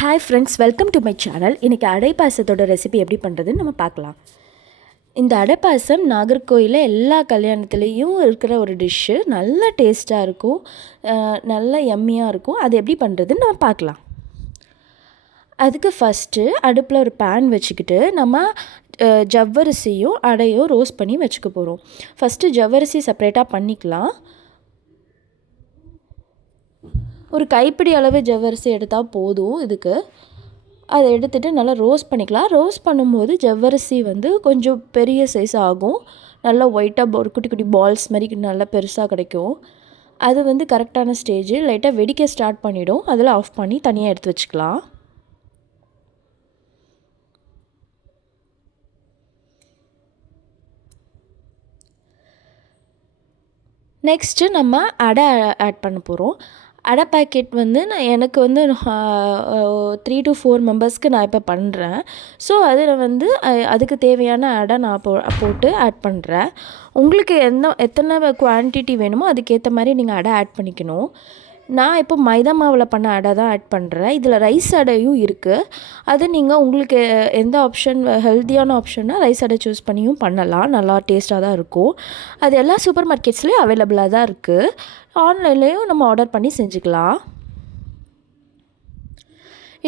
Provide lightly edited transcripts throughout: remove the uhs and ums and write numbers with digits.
Hi friends, welcome to my channel. இன்றைக்கி அடை பாயசத்தோட recipe எப்படி பண்ணுறதுன்னு நம்ம பார்க்கலாம். இந்த அடை பாயசம் நாகர்கோயிலில் எல்லா கல்யாணத்துலேயும் இருக்கிற ஒரு டிஷ்ஷு. நல்ல டேஸ்ட்டாக இருக்கும், நல்ல எம்மியாக இருக்கும். அது எப்படி பண்ணுறதுன்னு நம்ம பார்க்கலாம். அதுக்கு ஃபஸ்ட்டு அடுப்பில் ஒரு பேன் வச்சுக்கிட்டு நம்ம ஜவ்வரிசியும் அடையும் ரோஸ்ட் பண்ணி வச்சுக்க போகிறோம். ஃபஸ்ட்டு ஜவ்வரிசி செப்பரேட்டாக பண்ணிக்கலாம். ஒரு கைப்பிடி அளவு ஜவ்வரிசி எடுத்தால் போதும். இதுக்கு அதை எடுத்துகிட்டு நல்லா ரோஸ்ட் பண்ணிக்கலாம். ரோஸ்ட் பண்ணும்போது ஜவ்வரிசி கொஞ்சம் பெரிய சைஸ் ஆகும். நல்லா ஒயிட்டாக ஒரு குட்டி குட்டி பால்ஸ் மாதிரி நல்லா பெருசாக கிடைக்கும். அது கரெக்டான ஸ்டேஜ். லைட்டாக வெடிக்க ஸ்டார்ட் பண்ணிவிடும். அதில் ஆஃப் பண்ணி தனியாக எடுத்து வச்சுக்கலாம். நெக்ஸ்ட்டு நம்ம அடை ஆட் பண்ண போகிறோம். அடை பேக்கெட் எனக்கு 3 to 4 மெம்பர்ஸ்க்கு நான் இப்போ பண்ணுறேன். ஸோ அதில் அதுக்கு தேவையான அடை நான் போட்டு ஆட் பண்ணுறேன். உங்களுக்கு எத்தனை குவான்டிட்டி வேணுமோ அதுக்கேற்ற மாதிரி நீங்கள் அடை ஆட் பண்ணிக்கணும். நான் இப்போ மைதா மாவில் பண்ண அடை தான் ஆட் பண்ணுறேன். இதில் ரைஸ் அடையும் இருக்குது. அது நீங்கள் உங்களுக்கு எந்த ஆப்ஷன் ஹெல்த்தியான ஆப்ஷன்னா ரைஸ் அடை சூஸ் பண்ணியும் பண்ணலாம். நல்லா டேஸ்ட்டாக தான் இருக்கும். அது எல்லா சூப்பர் மார்க்கெட்ஸ்லேயும் அவைலபிளாக தான் இருக்குது. ஆன்லைன்லேயும் நம்ம ஆர்டர் பண்ணி செஞ்சுக்கலாம்.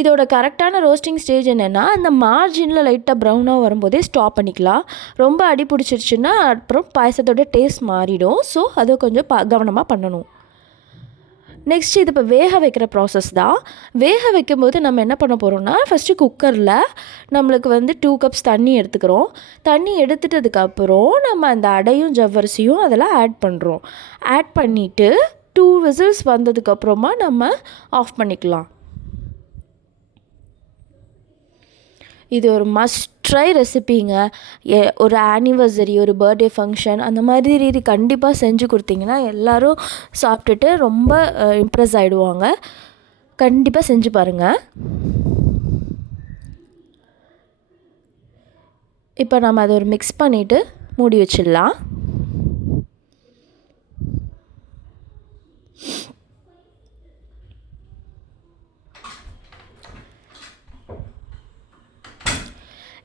இதோட கரெக்டான ரோஸ்டிங் ஸ்டேஜ் என்னென்னா, அந்த மார்ஜினில் லைட்டாக ப்ரௌனாக வரும்போதே ஸ்டாப் பண்ணிக்கலாம். ரொம்ப அடி பிடிச்சிருச்சுன்னா அப்புறம் பாயசத்தோட டேஸ்ட் மாறிடும். ஸோ அதை கொஞ்சம் கவனமாக பண்ணணும். நெக்ஸ்ட் இது இப்போ வேக வைக்கிற ப்ராசஸ் தான். வேக வைக்கும்போது நம்ம என்ன பண்ண போகிறோம்னா, ஃபஸ்ட்டு குக்கரில் நம்மளுக்கு 2 கப்ஸ் தண்ணி எடுத்துக்கிறோம். தண்ணி எடுத்துட்டதுக்கப்புறம் நம்ம அந்த அடையும் ஜவ்வரிசியும் அதில் ஆட் பண்ணுறோம். ஆட் பண்ணிவிட்டு 2 விசில்ஸ் வந்ததுக்கப்புறமா நம்ம ஆஃப் பண்ணிக்கலாம். இது ஒரு மஸ்ட் ட்ரை ரெசிபிங்க. ஒரு ஆனிவர்சரி, ஒரு பர்த்டே ஃபங்க்ஷன் அந்த மாதிரி கண்டிப்பாக செஞ்சு கொடுத்தீங்கன்னா எல்லோரும் சாப்பிட்டுட்டு ரொம்ப இம்ப்ரெஸ் ஆகிடுவாங்க. கண்டிப்பாக செஞ்சு பாருங்கள். இப்போ நம்ம அதை ஒரு மிக்ஸ் பண்ணிவிட்டு மூடி வச்சிடலாம்.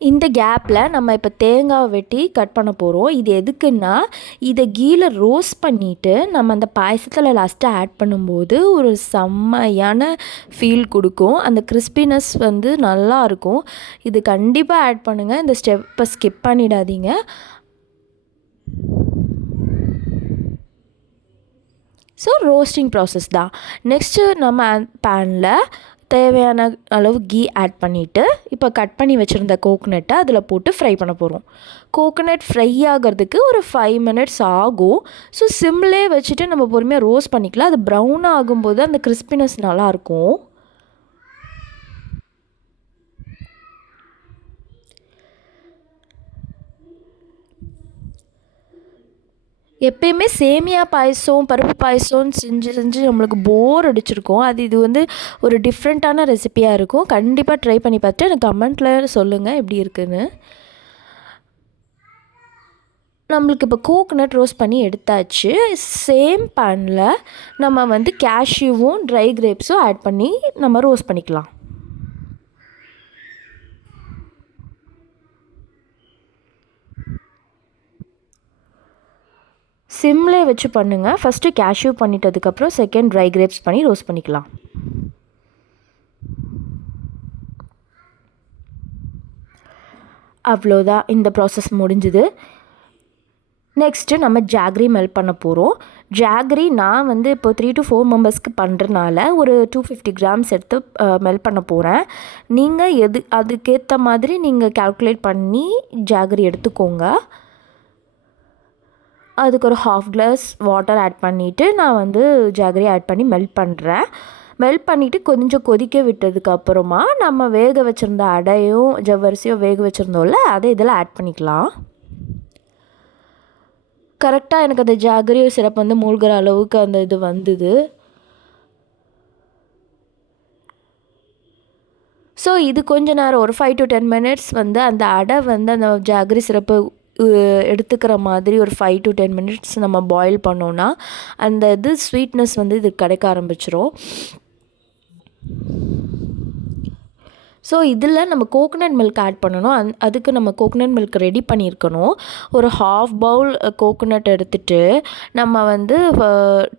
இந்த கேப்பில் நம்ம இப்போ தேங்காய் வெட்டி கட் பண்ண போகிறோம். இது எதுக்குன்னா, இதை கீழே ரோஸ்ட் பண்ணிவிட்டு நம்ம அந்த பாயசத்தில் லாஸ்ட்டாக ஆட் பண்ணும்போது ஒரு செம்மையான ஃபீல் கொடுக்கும். அந்த கிறிஸ்பினஸ் நல்லாயிருக்கும். இது கண்டிப்பாக ஆட் பண்ணுங்கள். இந்த ஸ்டெப்பை ஸ்கிப் பண்ணிடாதீங்க. ஸோ ரோஸ்டிங் ப்ராசஸ் தான். நெக்ஸ்ட்டு நம்ம பேனில் தேவையான அளவு கீ ஆட் பண்ணிவிட்டு இப்போ கட் பண்ணி வச்சுருந்த கோகோனட்டை அதில் போட்டு ஃப்ரை பண்ண போகிறோம். கோகோனட் ஃப்ரை ஆகிறதுக்கு ஒரு 5 minutes ஆகும். ஸோ சிம்லே வச்சுட்டு நம்ம பொறுமையாக ரோஸ்ட் பண்ணிக்கலாம். அது ப்ரௌனாக ஆகும்போது அந்த கிறிஸ்பினஸ் நல்லாயிருக்கும். எப்பயுமே சேமியா பாயசம், பருப்பு பாயசம்னு செஞ்சு நம்மளுக்கு போர் அடிச்சிருக்கோம். இது ஒரு டிஃப்ரெண்ட்டான ரெசிபியாக இருக்கும். கண்டிப்பாக ட்ரை பண்ணி பார்த்துட்டு எனக்கு கமெண்ட்டில் சொல்லுங்கள் எப்படி இருக்குதுன்னு. நம்மளுக்கு இப்போ கோகோனட் ரோஸ்ட் பண்ணி எடுத்தாச்சு. சேம் பேனில் நம்ம கேஷ்யூவும் ட்ரை கிரேப்ஸும் ஆட் பண்ணி நம்ம ரோஸ்ட் பண்ணிக்கலாம். சிம்லே வச்சு பண்ணுங்கள். ஃபஸ்ட்டு கேஷ்யூ பண்ணிட்டதுக்கப்புறம் செகண்ட் ட்ரை கிரேப்ஸ் பண்ணி ரோஸ்ட் பண்ணிக்கலாம். அவ்வளோதான், இந்த ப்ராசஸ் முடிஞ்சுது. நெக்ஸ்ட்டு நம்ம ஜாகரி மெல்ட் பண்ண போகிறோம். ஜாகரி நான் இப்போ 3 to 4 மெம்பர்ஸ்க்கு பண்ணுறனால ஒரு 250 grams எடுத்து மெல்ட் பண்ண போகிறேன். நீங்கள் அதுக்கேற்ற மாதிரி நீங்கள் கால்குலேட் பண்ணி ஜாகரி எடுத்துக்கோங்க. அதுக்கு ஒரு 1/2 glass வாட்டர் ஆட் பண்ணிவிட்டு நான் ஜாகரி ஆட் பண்ணி மெல்ட் பண்ணுறேன். மெல்ட் பண்ணிவிட்டு கொஞ்சம் கொதிக்க விட்டதுக்கப்புறமா நம்ம வேக வச்சுருந்த அடையும் ஜவ்வரிசியும் வேக வச்சுருந்தோம்ல, அதை இதில் ஆட் பண்ணிக்கலாம். கரெக்டாக எனக்கு அந்த ஜாகரி சிரப் மூழ்கிற அளவுக்கு அந்த இது வந்தது. ஸோ இது கொஞ்ச நேரம் ஒரு 5 to 10 minutes அந்த அடை அந்த ஜாகரி சிரப்பு எடுத்துக்கிற மாதிரி ஒரு 5 to 10 minutes நம்ம பாயில் பண்ணோன்னா அந்த ஸ்வீட்னஸ் இது கிடைக்க ஆரம்பிச்சிரும். ஸோ இதில் நம்ம கோகனட் மில்க் ஆட் பண்ணணும். அதுக்கு நம்ம கோகனட் மில்க் ரெடி பண்ணியிருக்கணும். ஒரு ஹாஃப் பவுல் கோகனட் எடுத்துகிட்டு நம்ம வந்து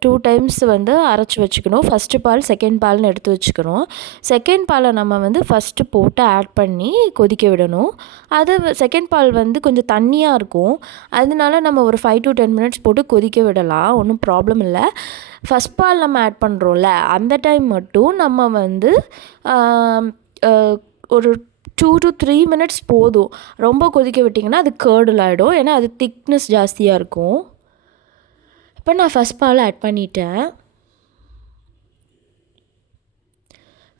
2 டைம்ஸ் வந்து அரைச்சி வச்சுக்கணும். ஃபஸ்ட்டு பால், செகண்ட் பால்னு எடுத்து வச்சுக்கணும். செகண்ட் பாலை நம்ம வந்து ஃபஸ்ட்டு போட்டு ஆட் பண்ணி கொதிக்க விடணும். அது செகண்ட் பால் வந்து கொஞ்சம் தண்ணியாக இருக்கும். அதனால நம்ம ஒரு 5 to 10 மினிட்ஸ் போட்டு கொதிக்க விடலாம், ஒன்றும் ப்ராப்ளம் இல்லை. ஃபஸ்ட் பால் நம்ம ஆட் பண்ணுறோம்ல, அந்த டைம் மட்டும் நம்ம வந்து ஒரு 2 to 3 மினிட்ஸ் போதும். ரொம்ப கொதிக்க விட்டிங்கன்னா அது கேர்டில் ஆகிடும், ஏன்னா அது திக்னஸ் ஜாஸ்தியாக இருக்கும். இப்போ நான் ஃபஸ்ட் பால் ஆட் பண்ணிட்டேன்.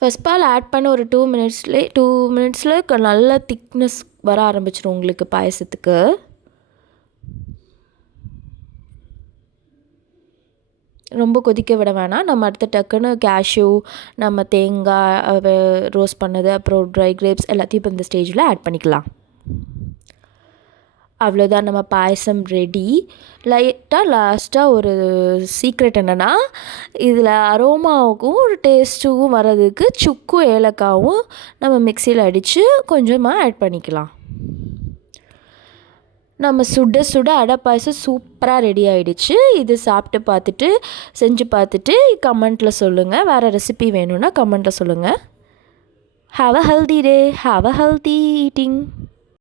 ஃபஸ்ட் பால் ஆட் பண்ண ஒரு 2 மினிட்ஸில் நல்ல திக்னஸ் வர ஆரம்பிச்சிடும் உங்களுக்கு பாயசத்துக்கு. ரொம்ப கொதிக்க விட வேணாம். நம்ம அடுத்த டக்குன்னு கேஷ்யூ, நம்ம தேங்காய் ரோஸ்ட் பண்ணது, அப்புறம் ட்ரை கிரேப்ஸ் எல்லாத்தையும் இப்போ இந்த ஸ்டேஜில் ஆட் பண்ணிக்கலாம். அவ்வளோதான், நம்ம பாயசம் ரெடி. லாஸ்ட்டாக ஒரு சீக்ரெட் என்னென்னா, இதில் அரோமாவுக்கும் ஒரு டேஸ்ட்டும் வர்றதுக்கு சுக்கும் ஏலக்காவும் நம்ம மிக்சியில் அடித்து கொஞ்சமாக ஆட் பண்ணிக்கலாம். நம்ம சுட சுட அடை பாயசம் சூப்பராக ரெடி ஆகிடுச்சு. இது சாப்பிட்டு பார்த்துட்டு, செஞ்சு பார்த்துட்டு கமெண்ட்டில் சொல்லுங்கள். வேறு ரெசிபி வேணும்னா கமெண்ட்டில் சொல்லுங்கள். Have a healthy day, have a healthy eating.